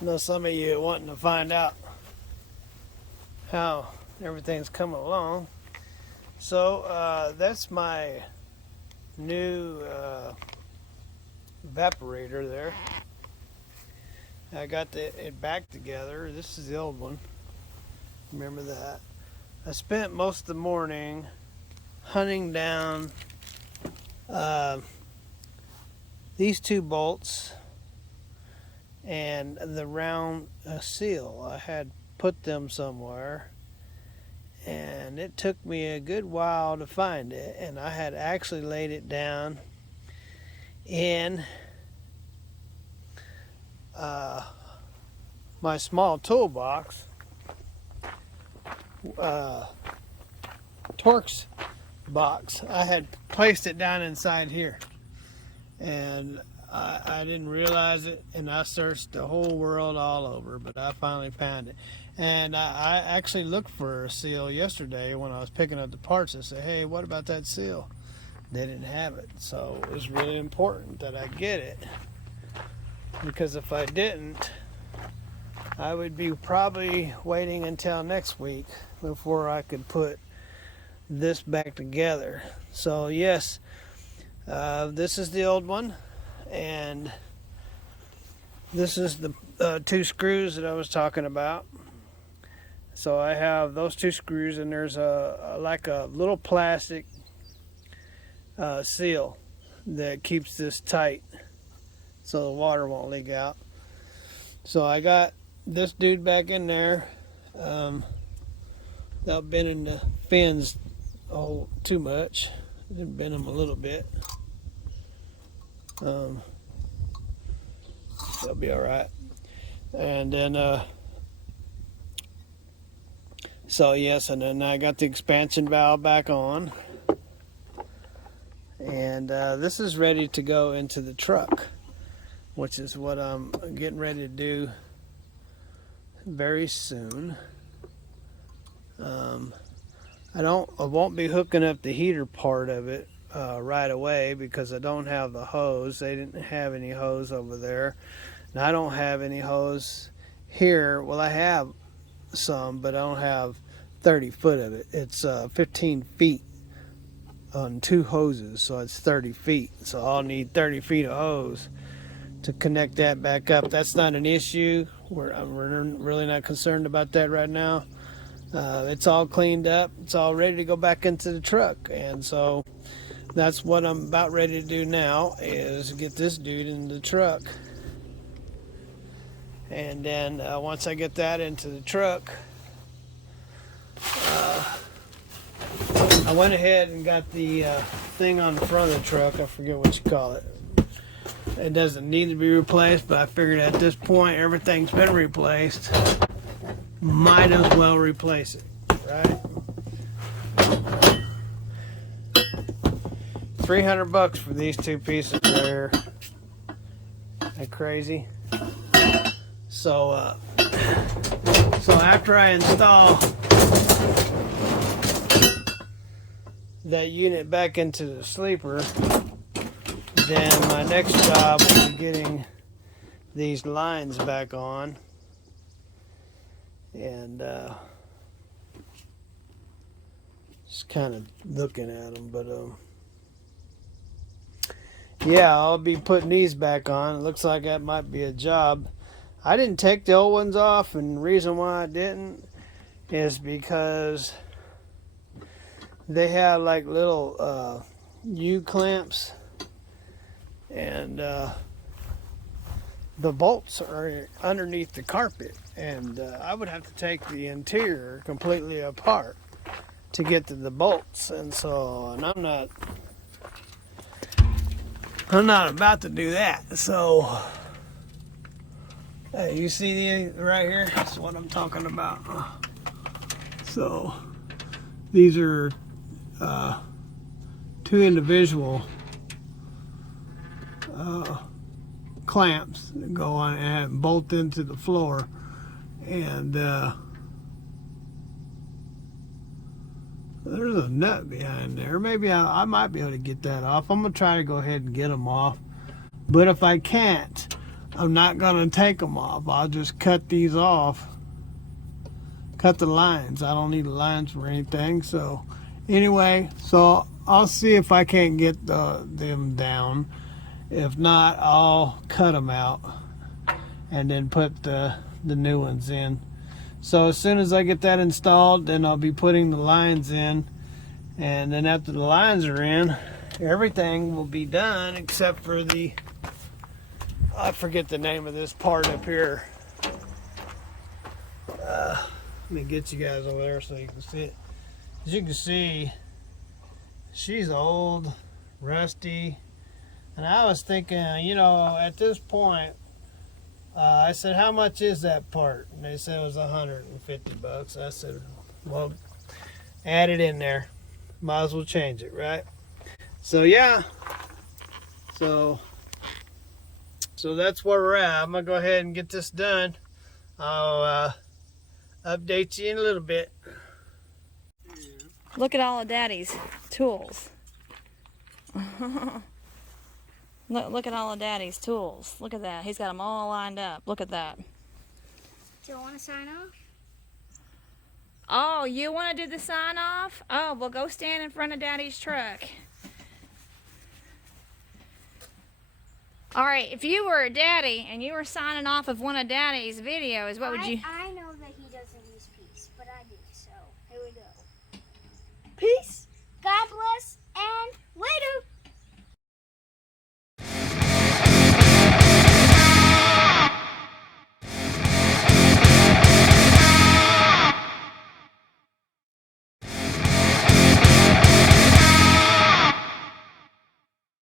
I know some of you wanting to find out how everything's coming along. So that's my new evaporator there. I got it back together. This is the old one. Remember that. I spent most of the morning hunting down these two bolts and the round seal. I had put them somewhere, and it took me a good while to find it, and I had actually laid it down in my small toolbox, Torx box. I had placed it down inside here, and I didn't realize it, and I searched the whole world all over, but I finally found it. And I actually looked for a seal yesterday when I was picking up the parts. I said, hey, what about that seal? They didn't have it, so it was really important that I get it, because if I didn't, I would be probably waiting until next week before I could put this back together. So yes, this is the old one, and this is the two screws that I was talking about. So I have those two screws, and there's like a little plastic seal that keeps this tight so the water won't leak out. So I got this dude back in there without bending the fins too much. I did bend them a little bit. That'll be all right. And then so yes, and then I got the expansion valve back on, and this is ready to go into the truck, which is what I'm getting ready to do very soon. I won't be hooking up the heater part of it right away, because I don't have the hose. They didn't have any hose over there, and I don't have any hose here. Well, I have some, but I don't have 30 foot of it. It's 15 feet on two hoses, so it's 30 feet. So I'll need 30 feet of hose to connect that back up. That's not an issue. We're really not concerned about that right now. It's all cleaned up. It's all ready to go back into the truck. And so that's what I'm about ready to do now, is get this dude in the truck. And then once I get that into the truck, I went ahead and got the thing on the front of the truck. I forget what you call it. It doesn't need to be replaced, but I figured at this point everything's been replaced. Might as well replace it, right? $300 for these two pieces right here. Ain't crazy? So after I install that unit back into the sleeper, then my next job will be getting these lines back on, and just kind of looking at them. But yeah, I'll be putting these back on. It looks like that might be a job. I didn't take the old ones off, and the reason why I didn't is because they have like little U-clamps, and the bolts are underneath the carpet, and I would have to take the interior completely apart to get to the bolts, and I'm not about to do that. So you see right here, that's what I'm talking about. So these are two individual clamps that go on and bolt into the floor, and there's a nut behind there. Maybe I might be able to get that off. I'm gonna try to go ahead and get them off, but if I can't, I'm not gonna take them off. I'll just cut these off. Cut the lines. I don't need the lines for anything. So anyway, so I'll see if I can't get them down. If not, I'll cut them out and then put the new ones in. So as soon as I get that installed, then I'll be putting the lines in. And then after the lines are in, everything will be done except for I forget the name of this part up here. Let me get you guys over there so you can see it. As you can see, she's old, rusty. And I was thinking, you know, at this point, I said, how much is that part? And they said it was $150. I said, well, add it in there. Might as well change it, right? So yeah. So that's where we're at. I'm gonna go ahead and get this done. I'll update you in a little bit. Look at all of Daddy's tools. Look at all of Daddy's tools. Look at that. He's got them all lined up. Look at that. Do you want to sign off? Oh, you want to do the sign off? Oh, well, go stand in front of Daddy's truck. All right, if you were Daddy and you were signing off of one of Daddy's videos, what would you... I